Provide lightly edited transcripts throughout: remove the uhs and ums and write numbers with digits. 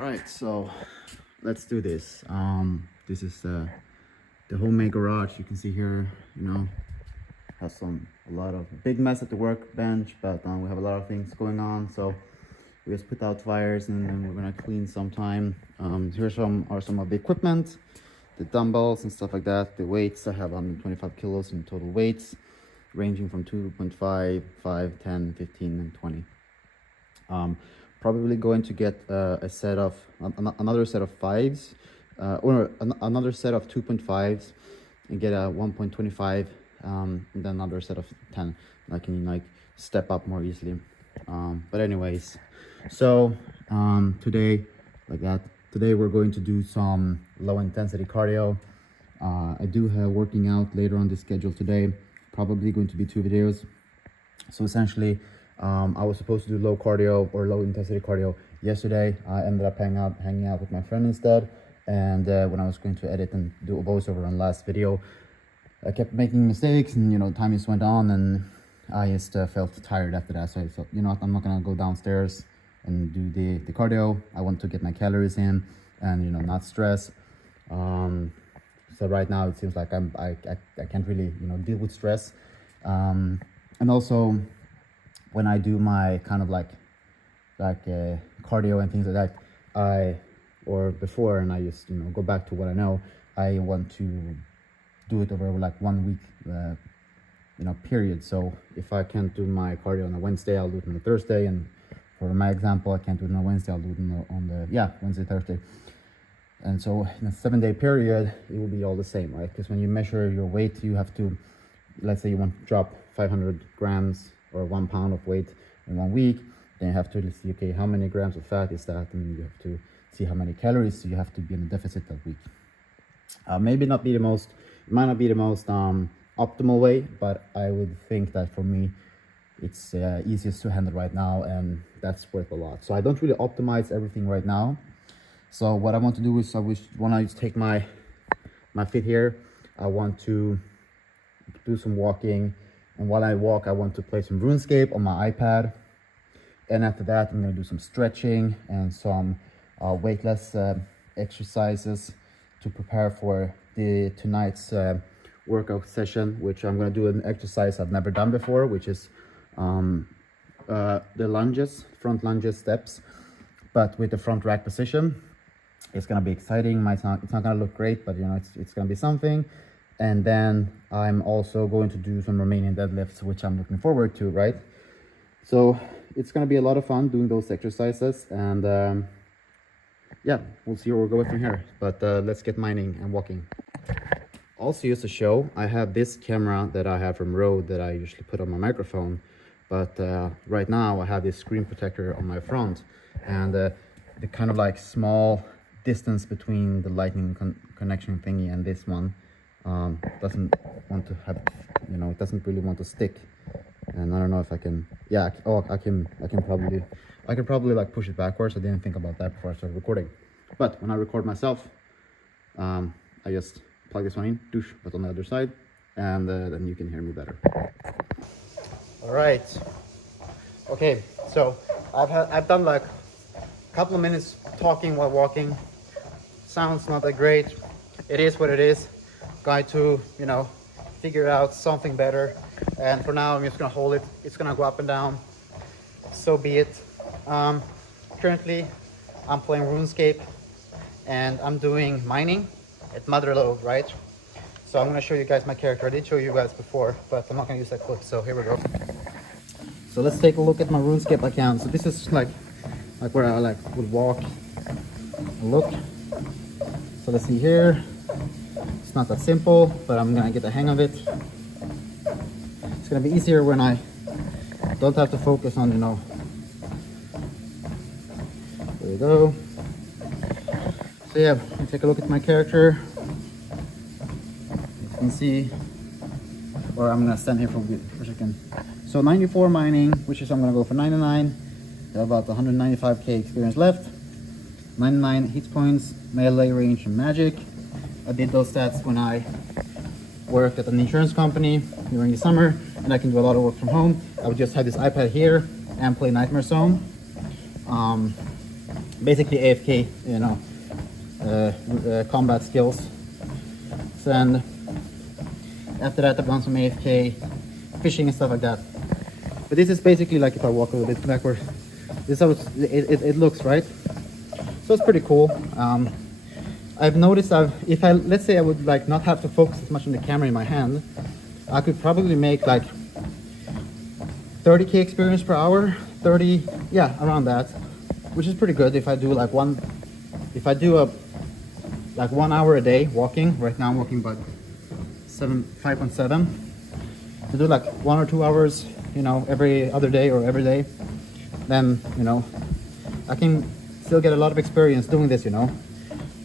Right, so let's do this. This is the homemade garage. You can see here, has a lot of big mess at the workbench, but we have a lot of things going on. So we just put out fires and then we're gonna clean sometime. Here's some of the equipment, the dumbbells and stuff like that. The weights, I have 125 kilos in total weights, ranging from 2.5, 5, 10, 15, and 20. Probably going to get a set of another set of 5s, or another set of 2.5s, and get a 1.25, and then another set of 10. I can step up more easily. But anyways, so today we're going to do some low intensity cardio. I do have working out later on the schedule today. Probably going to be 2 videos. So essentially, I was supposed to do low cardio or low intensity cardio yesterday. I ended up hanging out with my friend instead. And when I was going to edit and do a voiceover on last video, I kept making mistakes, and time just went on, and I just felt tired after that. So I thought, I'm not gonna go downstairs and do the cardio. I want to get my calories in and not stress. So right now it seems like I can't really deal with stress, and also when I do my kind of like cardio and things like that, or before, and I just go back to what I know, I want to do it over like 1 week period. So if I can't do my cardio on a Wednesday, I'll do it on a Thursday, and for my example, I can't do it on a Wednesday, I'll do it on the Wednesday, Thursday. And so in a 7-day period, it will be all the same, right? Because when you measure your weight, you have to, let's say you want to drop 500 grams or 1 pound of weight in 1 week, then you have to see, okay, how many grams of fat is that, and you have to see how many calories, so you have to be in a deficit that week. It might not be the most optimal way, but I would think that for me, it's easiest to handle right now, and that's worth a lot. So I don't really optimize everything right now. So what I want to do is when I take my fit here, I want to do some walking, and while I walk, I want to play some Runescape on my iPad. And after that, I'm going to do some stretching and some weightless exercises to prepare for tonight's workout session, which I'm going to do an exercise I've never done before, which is the front lunges steps, but with the front rack position. It's going to be exciting. It's not going to look great, but it's going to be something. And then I'm also going to do some Romanian deadlifts, which I'm looking forward to, right? So it's going to be a lot of fun doing those exercises, and yeah, we'll see where we're going from here. But let's get mining and walking. Also, just to show, I have this camera that I have from Rode that I usually put on my microphone, but right now I have this screen protector on my front, and the kind of like small distance between the lightning connection thingy and this one doesn't want to have, it doesn't really want to stick. And I don't know if I can, I can probably like push it backwards. I didn't think about that before I started recording. But when I record myself, I just plug this one in, douche, but on the other side, and then you can hear me better. All right. Okay, so I've done like a couple of minutes talking while walking. Sounds not that great. It is what it is. Got to, figure out something better. And for now, I'm just gonna hold it. It's gonna go up and down. So be it. Currently, I'm playing RuneScape, and I'm doing mining at Motherlode, right? So I'm gonna show you guys my character. I did show you guys before, but I'm not gonna use that clip. So here we go. So let's take a look at my RuneScape account. So this is like where I would walk and look. So let's see here. It's not that simple, but I'm gonna get the hang of it. It's gonna be easier when I don't have to focus on, There we go. So yeah, take a look at my character. You can see, or I'm gonna stand here for a second. So 94 mining, which is I'm gonna go for 99. Got about 195k experience left. 99 hit points, melee range, and magic. I did those stats when I worked at an insurance company during the summer, and I can do a lot of work from home. I would just have this iPad here and play Nightmare Zone. basically AFK, combat skills. And after that I've done some AFK fishing and stuff like that. But this is basically like, if I walk a little bit backward, this is how it looks, right? So it's pretty cool. I've noticed if I, let's say I would like not have to focus as much on the camera in my hand, I could probably make like 30k experience per hour, 30, yeah, around that, which is pretty good if I do like like 1 hour a day walking. Right now I'm walking about 5.7. To do like 1 or 2 hours, every other day or every day, then, I can still get a lot of experience doing this,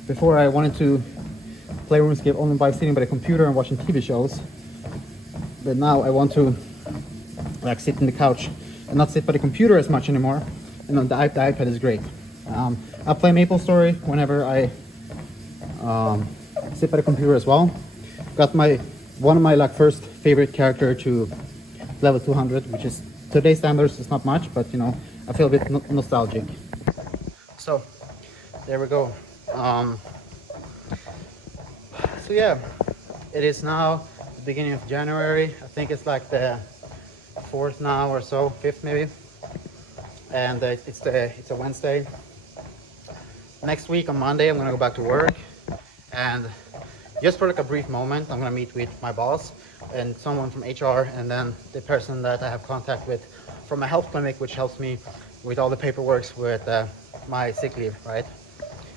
Before I wanted to play RuneScape only by sitting by the computer and watching TV shows, but now I want to like sit in the couch and not sit by the computer as much anymore. And the iPad is great. I play MapleStory whenever I sit by the computer as well. Got one of my like first favorite character to level 200, which is today's standards is not much, but I feel a bit nostalgic. So there we go. So yeah, it is now the beginning of January. I think it's like the 4th now or so, 5th maybe, and it's a Wednesday. Next week on Monday I'm gonna go back to work, and just for like a brief moment I'm gonna meet with my boss and someone from HR, and then the person that I have contact with from a health clinic, which helps me with all the paperwork with my sick leave, right?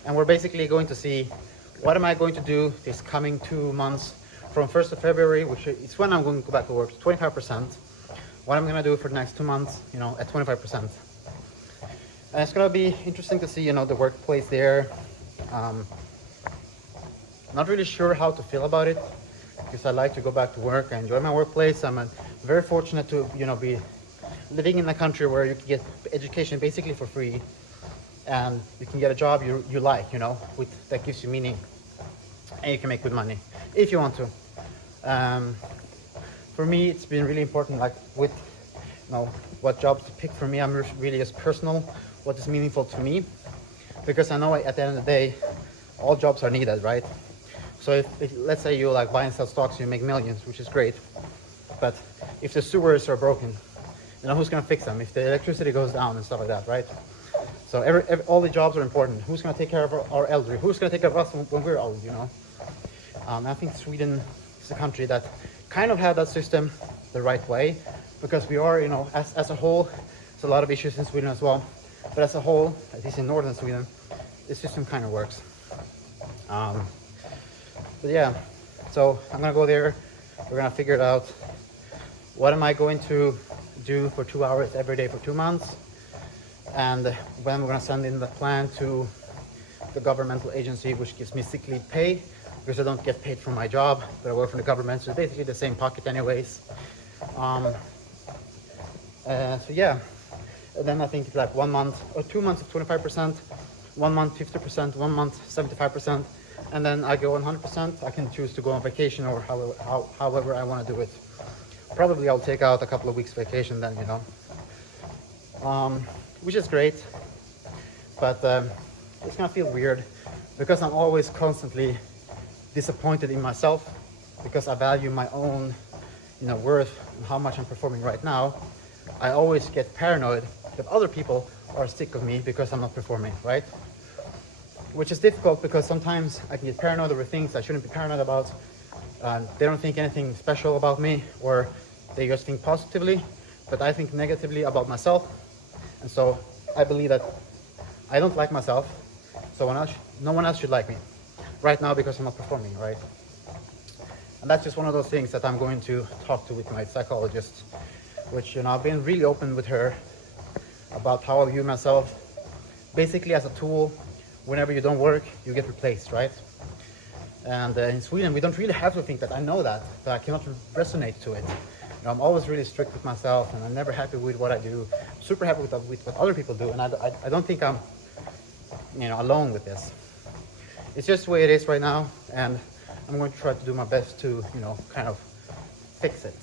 And we're basically going to see what am I going to do this coming 2 months from 1st of February, which is when I'm going to go back to work, 25%. What I'm gonna do for the next 2 months, at 25%. And it's gonna be interesting to see, the workplace there. Not really sure how to feel about it, because I like to go back to work. I enjoy my workplace. I'm very fortunate to, be living in a country where you can get education basically for free, and you can get a job you like, that gives you meaning, and you can make good money if you want to. For me, it's been really important, like with, what jobs to pick for me. I'm really just personal, what is meaningful to me, because I know at the end of the day, all jobs are needed, right? So if let's say you like buy and sell stocks, you make millions, which is great. But if the sewers are broken, who's gonna fix them? If the electricity goes down and stuff like that, right? So all the jobs are important. Who's gonna take care of our elderly? Who's gonna take care of us when we're old, I think Sweden is a country that kind of had that system the right way, because we are, as a whole, there's a lot of issues in Sweden as well. But as a whole, at least in northern Sweden, the system kind of works. But yeah, so I'm gonna go there. We're gonna figure it out. What am I going to do for 2 hours every day for 2 months? And when we're gonna send in the plan to the governmental agency, which gives me sick leave pay, because I don't get paid from my job, but I work for the government, so it's basically the same pocket anyways. So yeah, and then I think it's like 1 month or 2 months of 25%, 1 month 50%, 1 month 75%, and then I go 100%. I can choose to go on vacation or however I want to do it. Probably I'll take out a couple of weeks vacation then, which is great, but it's gonna feel weird because I'm always constantly disappointed in myself, because I value my own, worth and how much I'm performing right now. I always get paranoid that other people are sick of me because I'm not performing, right? Which is difficult, because sometimes I can get paranoid over things I shouldn't be paranoid about. They don't think anything special about me, or they just think positively, but I think negatively about myself. And so I believe that I don't like myself, so no one else should like me right now because I'm not performing, right? And that's just one of those things that I'm going to talk to with my psychologist, which, I've been really open with her about how I view myself, basically as a tool. Whenever you don't work, you get replaced, right? And in Sweden, we don't really have to think that. I know that, but I cannot resonate to it. I'm always really strict with myself, and I'm never happy with what I do. I'm super happy with what other people do, and I don't think I'm, alone with this. It's just the way it is right now, and I'm going to try to do my best to, kind of fix it.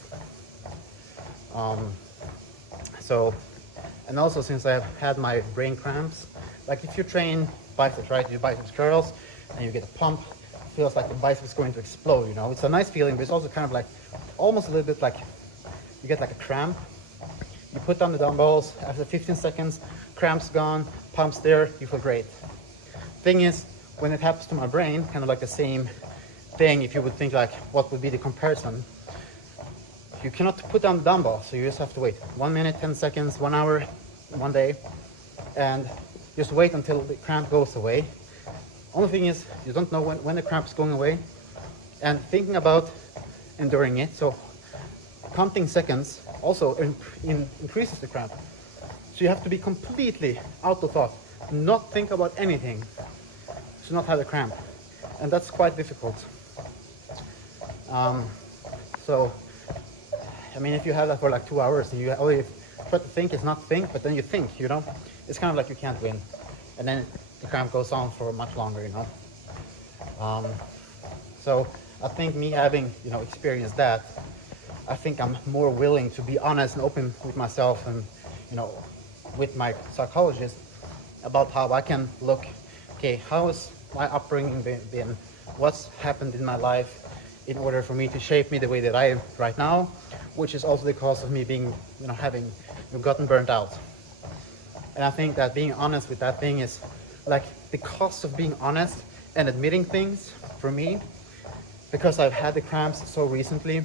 So, and also since I've had my brain cramps like if you train biceps, right? You do biceps curls and you get a pump, it feels like the biceps is going to explode, you know? It's a nice feeling, but it's also kind of like, almost a little bit like, you get like a cramp. You put down the dumbbells, after 15 seconds, cramp's gone, pump's there, you feel great. Thing is, when it happens to my brain, kind of like the same thing, if you would think like, what would be the comparison? You cannot put down the dumbbell, so you just have to wait 1 minute, 10 seconds, 1 hour, 1 day, and just wait until the cramp goes away. Only thing is, you don't know when the cramp is going away, and thinking about enduring it, so counting seconds also increases the cramp. So you have to be completely out of thought, not think about anything, to not have a cramp, and that's quite difficult. So, I mean, if you have that for like 2 hours and you only try to think is not think, but then you think, you know, it's kind of like you can't win, and then the cramp goes on for much longer, you know. So I think me having, you know, experienced that, I think I'm more willing to be honest and open with myself and, you know, with my psychologist about how I can look, okay, how has my upbringing been, what's happened in my life in order for me to shape me the way that I am right now, which is also the cause of me being, you know, having gotten burnt out. And I think that being honest with that thing is like the cost of being honest and admitting things for me, because I've had the cramps so recently,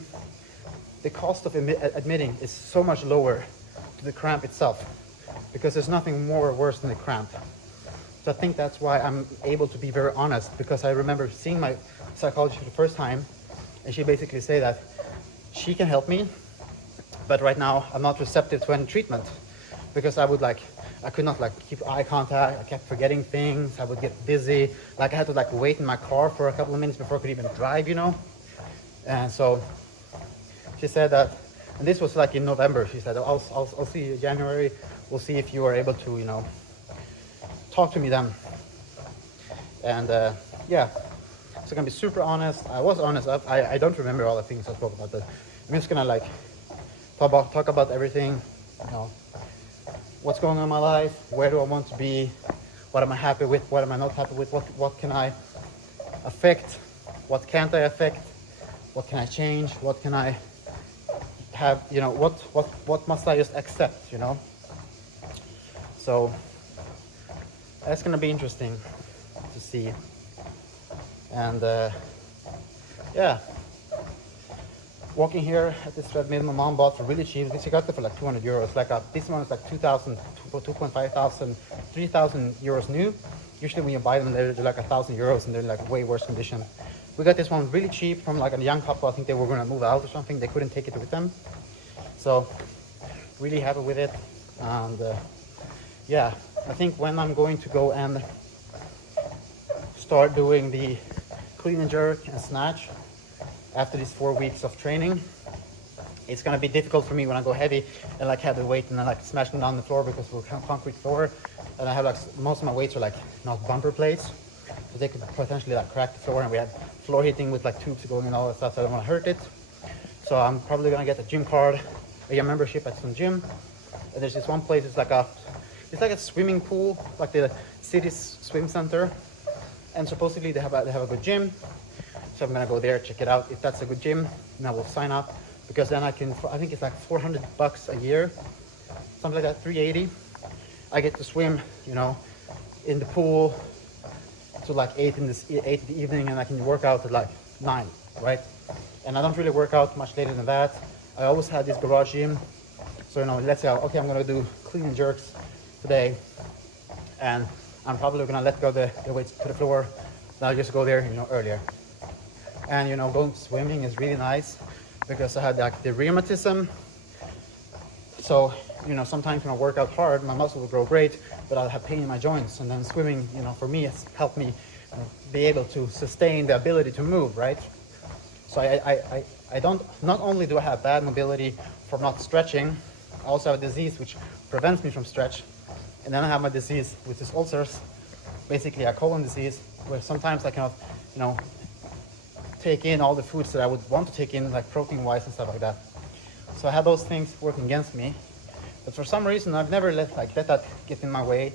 the cost of admitting is so much lower to the cramp itself, because there's nothing more worse than the cramp. So I think that's why I'm able to be very honest, because I remember seeing my psychologist for the first time, and she basically said that she can help me, but right now I'm not receptive to any treatment, because I could not like keep eye contact, I kept forgetting things, I would get dizzy, like I had to like wait in my car for a couple of minutes before I could even drive, you know. And so she said that, and this was like in November, she said, I'll see you in January, we'll see if you are able to, you know, talk to me then. And yeah, so I'm gonna be super honest. I was honest, I don't remember all the things I spoke about, but I'm just gonna like talk about everything, you know, what's going on in my life, where do I want to be, what am I happy with, what am I not happy with, what can I affect, what can't I affect, what can I change, what can I have, you know, what must I just accept, you know. So that's gonna be interesting to see. And yeah, walking here at this treadmill my mom bought for really cheap. She got it for like 200 euros. Like this one is like 2,000, 2,500, 3,000 euros new. Usually when you buy them, they're like 1,000 euros and they're like way worse condition. We got this one really cheap from like a young couple. I think they were gonna move out or something. They couldn't take it with them. So really happy with it. And yeah, I think when I'm going to go and start doing the clean and jerk and snatch after these 4 weeks of training, it's gonna be difficult for me when I go heavy and like have the weight and then like smash them down the floor, because we're concrete floor, and I have like most of my weights are like not bumper plates, so they could potentially like crack the floor, and we had floor hitting with like tubes going and all that stuff, so I don't want to hurt it. So I'm probably gonna get a gym card, a membership at some gym. And there's this one place, it's like a swimming pool, like the city's swim center, and supposedly they have a good gym. So I'm gonna go there, check it out. If that's a good gym, then I will sign up, because then I think it's like 400 bucks a year, something like that, 380. I get to swim, you know, in the pool to like 8 in the evening, and I can work out at like 9, right? And I don't really work out much later than that. I always had this garage gym. So, you know, let's say, okay, I'm gonna do clean and jerks today, and I'm probably gonna let go the weights to the floor. Then I'll just go there, you know, earlier. And, you know, going swimming is really nice, because I had like the rheumatism. So, you know, sometimes when I work out hard, my muscle will grow great, but I'll have pain in my joints. And then swimming, you know, for me, it's helped me, you know, be able to sustain the ability to move, right? So I don't, not only do I have bad mobility from not stretching, I also have a disease which prevents me from stretch. And then I have my disease with these ulcers, basically a colon disease, where sometimes I cannot, you know, take in all the foods that I would want to take in, like protein-wise and stuff like that. So I had those things working against me. But for some reason, I've never let that get in my way.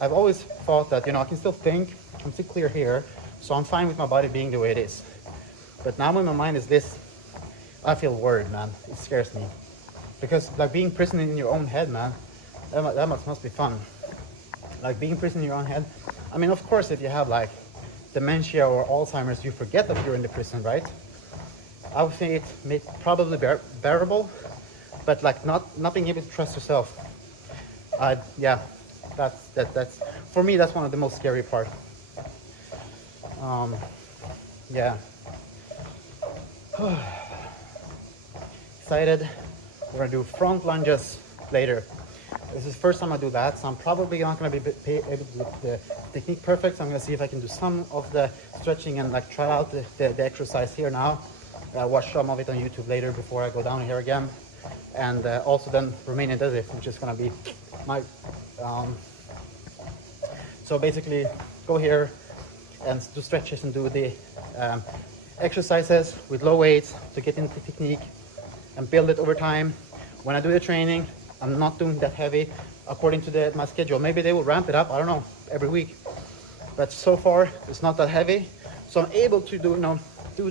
I've always thought that, you know, I can still think, I'm still clear here, so I'm fine with my body being the way it is. But now when my mind is this, I feel worried, man. It scares me. Because like being imprisoned in your own head, man, that must be fun. Like being imprisoned in your own head. I mean, of course, if you have like dementia or Alzheimer's, you forget that you're in the prison, right? I would say it may probably bearable, but like not being able to trust yourself. Yeah, that's for me. That's one of the most scary part. Yeah. Excited. We're gonna do front lunges later. This is the first time I do that, so I'm probably not gonna be able to do the technique perfect. So I'm gonna see if I can do some of the stretching and like try out the exercise here now. Watch some of it on YouTube later before I go down here again. And also then Romanian deadlift, which is gonna be my, so basically go here and do stretches and do the exercises with low weights to get into the technique and build it over time. When I do the training, I'm not doing that heavy according to my schedule. Maybe they will ramp it up, I don't know, every week. But so far, it's not that heavy. So I'm able to do, you know, do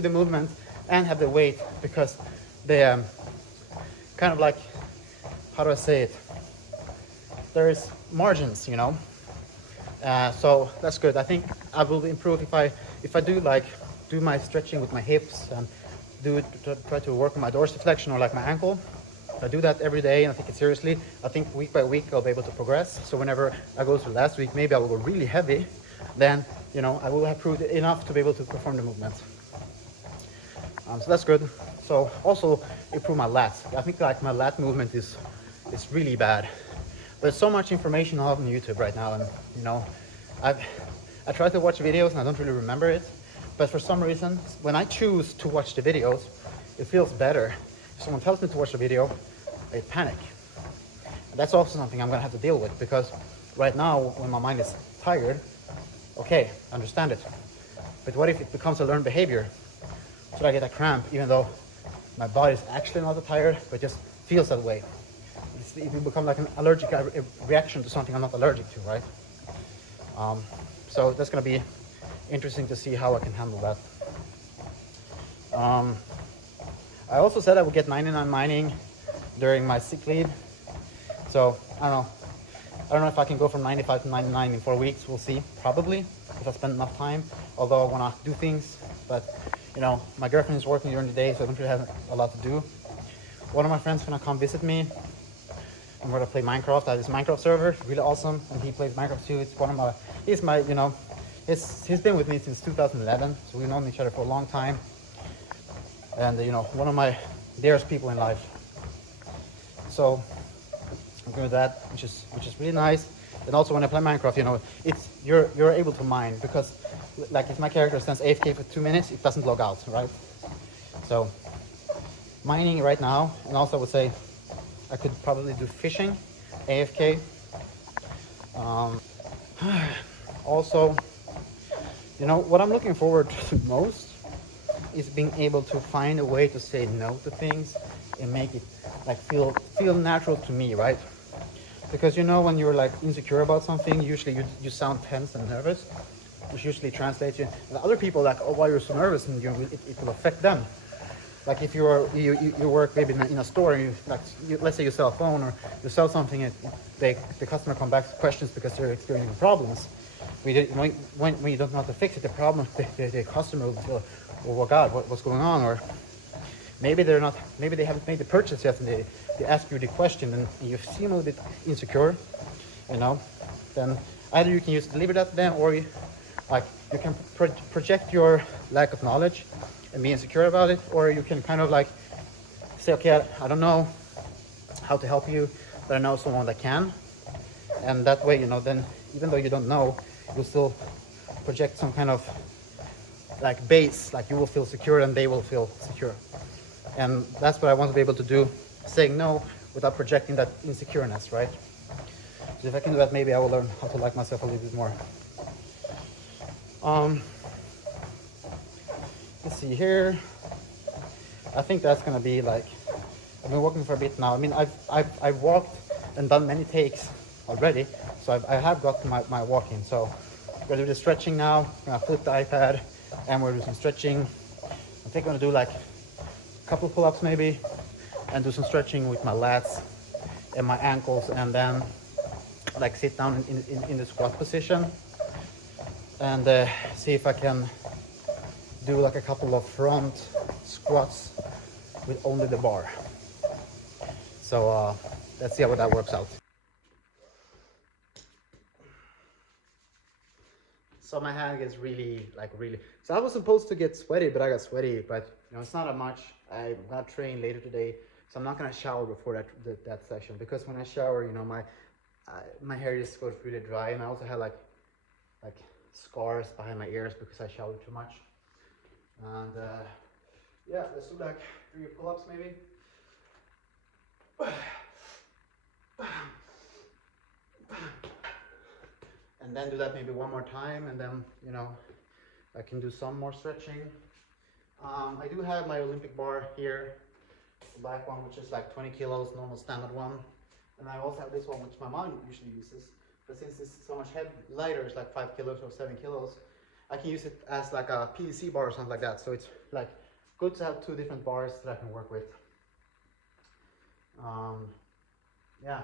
the movement and have the weight because the kind of like, how do I say it? There is margins, you know. So that's good. I think I will improve if I do my stretching with my hips and try to work on my dorsiflexion or like my ankle. If I do that every day and I take it seriously, I think week by week I'll be able to progress. So whenever I go to last week, maybe I will go really heavy, then, you know, I will have proved enough to be able to perform the movements. So that's good. So also improve my lats. I think like my lat movement is really bad. There's so much information on YouTube right now, and you know, I try to watch videos and I don't really remember it. But for some reason, when I choose to watch the videos, it feels better. If someone tells me to watch a video, I panic. And that's also something I'm gonna have to deal with, because right now, when my mind is tired, okay, I understand it. But what if it becomes a learned behavior? Should I get a cramp even though my body is actually not tired, but just feels that way? It will become like an allergic reaction to something I'm not allergic to, right? So that's gonna be interesting to see how I can handle that. I also said I would get 99 mining during my sick leave. So I don't know if I can go from 95 to 99 in 4 weeks. We'll see, probably, if I spend enough time. Although I wanna do things, but you know, my girlfriend is working during the day, so I don't really have a lot to do. One of my friends is gonna come visit me. I'm gonna play Minecraft. I have this Minecraft server, really awesome, and he plays Minecraft too. It's he's my, you know, he's been with me since 2011, so we've known each other for a long time. And you know, one of my dearest people in life. So I'm doing that, which is really nice. And also when I play Minecraft, you know, you're able to mine, because like if my character stands AFK for 2 minutes, it doesn't log out, right? So mining right now, and also I would say I could probably do fishing, AFK. Also, you know, what I'm looking forward to most is being able to find a way to say no to things and make it like feel natural to me, right? Because you know, when you're like insecure about something, usually you sound tense and nervous, which usually translates you. And other people like, oh, why you're so nervous, and it will affect them. Like if you work maybe in a store and let's say you sell a phone or you sell something, and the customer comes back with questions because they're experiencing problems. When you don't know how to fix it, the problem, the customer will feel, oh God, what's going on? Or maybe they haven't made the purchase yet, and they ask you the question, and you seem a little bit insecure, you know. Then either you can deliver that to them, or you can project your lack of knowledge and be insecure about it, or you can kind of like say, okay, I don't know how to help you, but I know someone that can. And that way, you know, then even though you don't know, you'll still project some kind of like base, like you will feel secure and they will feel secure. And that's what I want to be able to do, saying no without projecting that insecureness, right? So if I can do that, maybe I will learn how to like myself a little bit more. Let's see here. I think that's gonna be like, I've been walking for a bit now. I mean, I've walked and done many takes already, so So I have got my walking. So we're gonna do the stretching now. I'm gonna flip the iPad and we're doing some stretching. I think I'm gonna do like a couple pull-ups maybe, and do some stretching with my lats and my ankles, and then like sit down in the squat position and see if I can do like a couple of front squats with only the bar. So let's see how that works out. So my hand gets really. So I was supposed to get sweaty, but I got sweaty. But you know, it's not that much. I'm gonna train later today, so I'm not gonna shower before that session, because when I shower, you know, my hair just goes really dry, and I also have like scars behind my ears because I showered too much. And yeah, let's do like 3 pull-ups maybe. And then do that maybe one more time, and then, you know, I can do some more stretching. I do have my Olympic bar here, the black one, which is like 20 kilos, normal standard one. And I also have this one, which my mom usually uses. But since it's so much lighter, it's like 5 kilos or 7 kilos, I can use it as like a PVC bar or something like that. So it's like good to have 2 different bars that I can work with. Yeah.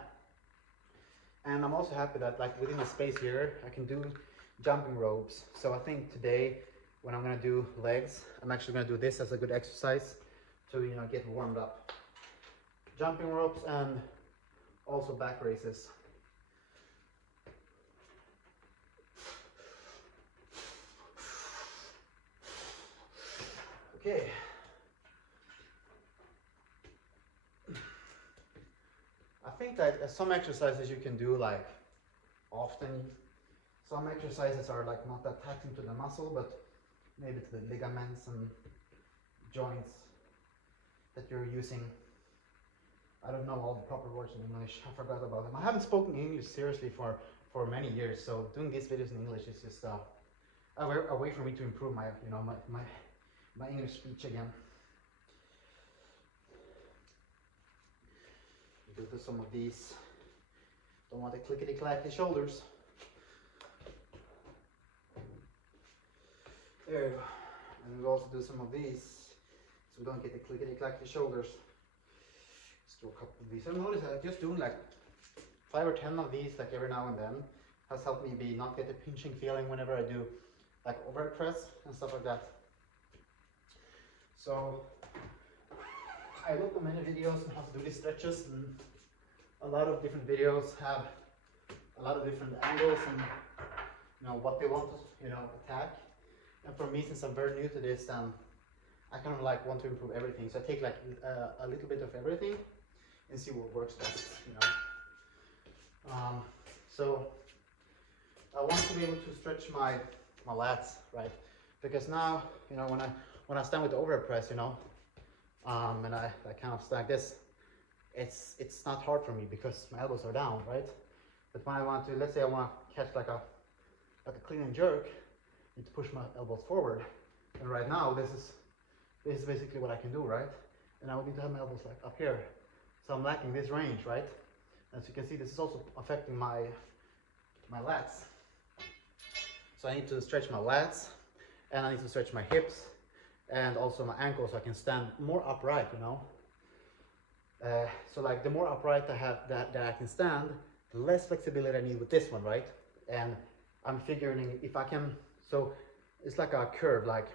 And I'm also happy that like within the space here, I can do jumping ropes. So I think today, when I'm gonna do legs, I'm actually gonna do this as a good exercise to, you know, get warmed up. Jumping ropes and also back raises. Okay. I think that some exercises you can do like often. Some exercises are like not that taxing to the muscle, but maybe to the ligaments and joints that you're using. I don't know all the proper words in English. I forgot about them. I haven't spoken English seriously for many years, so doing these videos in English is just a way for me to improve my, you know, my English speech again. Do some of these. Don't want the clickety-clacky shoulders. There you go. And we'll also do some of these, so we don't get the clickety-clacky shoulders. Let's do a couple of these. I've noticed that just doing like 5 or 10 of these, like every now and then, has helped me not get the pinching feeling whenever I do like overhead press and stuff like that. So I looked at many videos on how to do these stretches, and a lot of different videos have a lot of different angles and, you know, what they want to, you know, attack. And for me, since I'm very new to this, I kind of like want to improve everything. So I take like a little bit of everything and see what works best, you know. So I want to be able to stretch my lats, right? Because now, you know, when I stand with the overhead press, you know, and I kind of stand like this, it's not hard for me because my elbows are down, right? But when I want to, let's say I want to catch like a clean and jerk, I need to push my elbows forward. And right now, this is basically what I can do, right? And I would need to have my elbows like up here. So I'm lacking this range, right? As you can see, this is also affecting my lats. So I need to stretch my lats, and I need to stretch my hips, and also my ankles, so I can stand more upright, you know. So like the more upright I have that I can stand, the less flexibility I need with this one, right? And I'm figuring if I can. So it's like a curve, like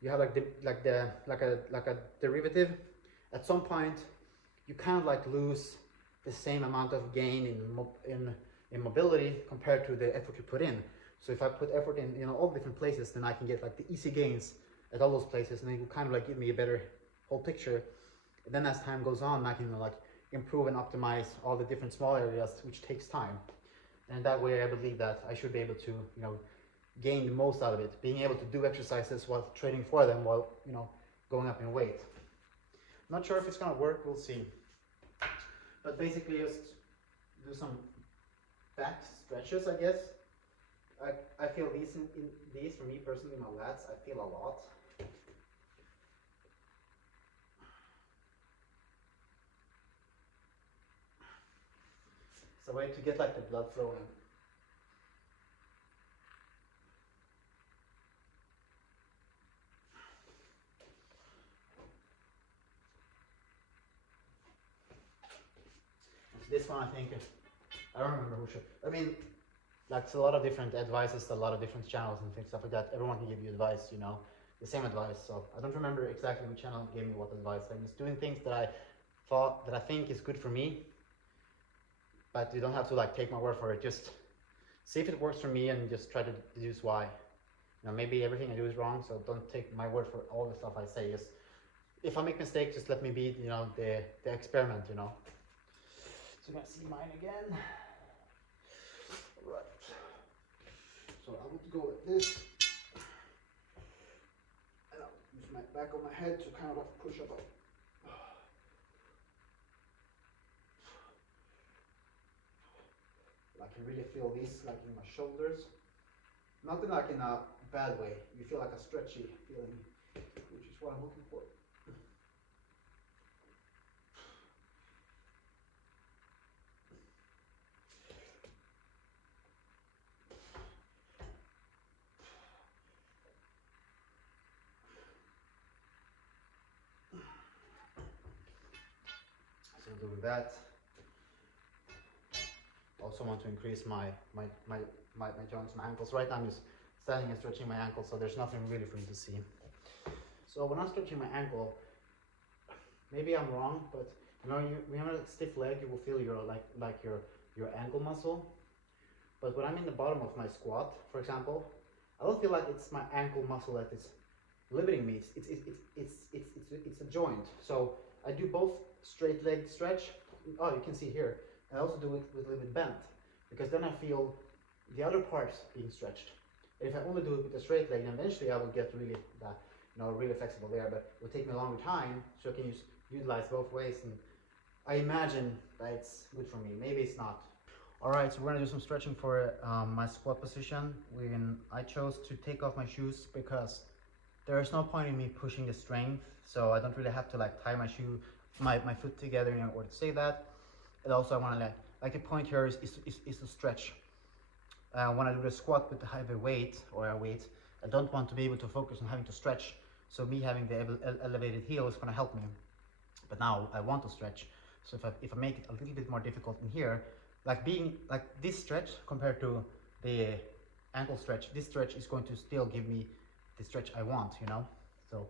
you have like a derivative. At some point, you kind of like lose the same amount of gain in mobility compared to the effort you put in. So if I put effort in, you know, all different places, then I can get like the easy gains at all those places, and it will kind of like give me a better whole picture. And then as time goes on, I can, you know, like improve and optimize all the different small areas, which takes time. And that way I believe that I should be able to, you know, gain the most out of it, being able to do exercises while training for them, while, you know, going up in weight. Not sure if it's gonna work, we'll see. But basically just do some back stretches, I guess. I feel these in these, for me personally, my lats, I feel a lot. It's a way to get like the blood flowing. this one I think, I don't remember who should, I mean, like it's a lot of different advices, a lot of different channels and things, stuff like that. Everyone can give you advice, you know, the same advice. So I don't remember exactly which channel gave me what advice. I'm just doing things that I think is good for me, but you don't have to like take my word for it. Just see if it works for me and just try to deduce why. You know, maybe everything I do is wrong, so don't take my word for all the stuff I say. Just if I make mistakes, just let me be, you know, the experiment, you know. So you're gonna see mine again. All right. So I would go like this. And I'll use my back of my head to kind of like push up. I can really feel these like in my shoulders. Not in like in a bad way. You feel like a stretchy feeling, which is what I'm looking for. So doing that. Also want to increase my joints, my ankles. Right now I'm just standing and stretching my ankle, so there's nothing really for you to see. So when I'm stretching my ankle, maybe I'm wrong, but you know, when you have a stiff leg, you will feel your your ankle muscle. But when I'm in the bottom of my squat, for example, I don't feel like it's my ankle muscle that is limiting me. It's a joint. So I do both straight leg stretch. Oh, you can see here. I also do it with a little bit bent, because then I feel the other parts being stretched. And if I only do it with a straight leg, then eventually I will get really really flexible there, but it will take me a longer time, so I can utilize both ways, and I imagine that it's good for me. Maybe it's not. All right, so we're gonna do some stretching for my squat position. I chose to take off my shoes because there is no point in me pushing the strength, so I don't really have to like tie my foot together in order to say that. And also I want to like the point here is to stretch. When I do the squat with the heavy weight or a weight, I don't want to be able to focus on having to stretch. So me having the elevated heel is going to help me. But now I want to stretch. So if I make it a little bit more difficult in here, like being like this stretch compared to the ankle stretch, this stretch is going to still give me the stretch I want, you know. So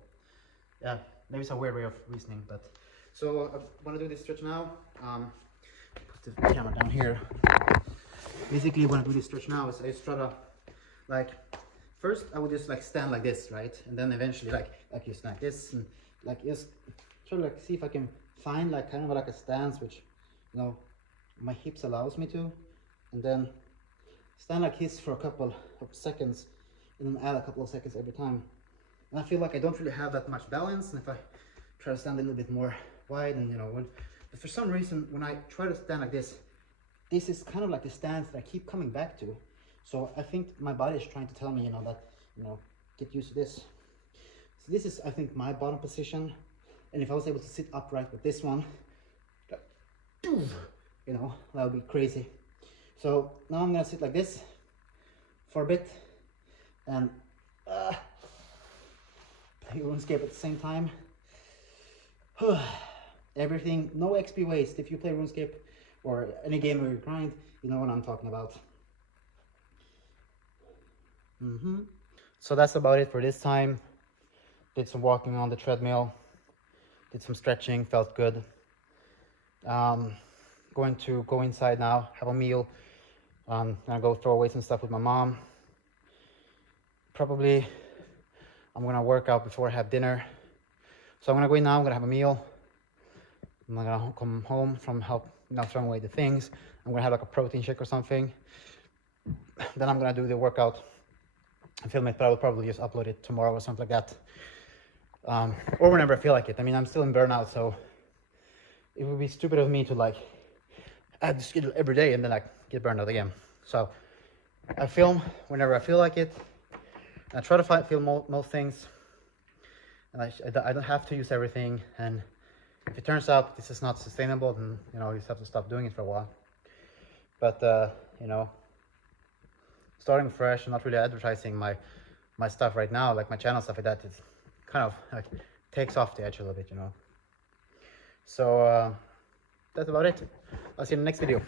yeah, maybe it's a weird way of reasoning, but so I'm going to do this stretch now. Put the camera down here. Basically, when I do this stretch now, is I just try to like first I would just like stand like this, right, and then eventually like just like this, and like just try to like see if I can find like kind of like a stance which, you know, my hips allows me to, and then stand like this for a couple of seconds, and then add a couple of seconds every time. And I feel like I don't really have that much balance, and if I try to stand a little bit more wide, and you know, but for some reason when I try to stand like this is kind of like the stance that I keep coming back to. So I think my body is trying to tell me, you know, that, you know, get used to this. So this is, I think, my bottom position. And if I was able to sit upright with this one, you know, that would be crazy. So now I'm gonna sit like this for a bit and play Runescape at the same time. Everything, no XP waste. If you play Runescape or any game where you grind, you know what I'm talking about. So that's about it for this time. Did some walking on the treadmill, did some stretching, felt good. Going to go inside now, have a meal. Gonna go throw away some stuff with my mom. Probably I'm gonna work out before I have dinner. So I'm gonna go in now, I'm gonna have a meal. I'm gonna come home from throwing away the things. I'm gonna have like a protein shake or something. Then I'm gonna do the workout and film it, but I will probably just upload it tomorrow or something like that. Or whenever I feel like it. I mean, I'm still in burnout, so it would be stupid of me to like add the schedule every day and then like get burned out again. So I film whenever I feel like it. I try to film most things, and I don't have to use everything. And if it turns out this is not sustainable, then, you know, you just have to stop doing it for a while. But you know, starting fresh and not really advertising my stuff right now, like my channel stuff like that, it kind of like takes off the edge a little bit, you know. So that's about it. I'll see you in the next video.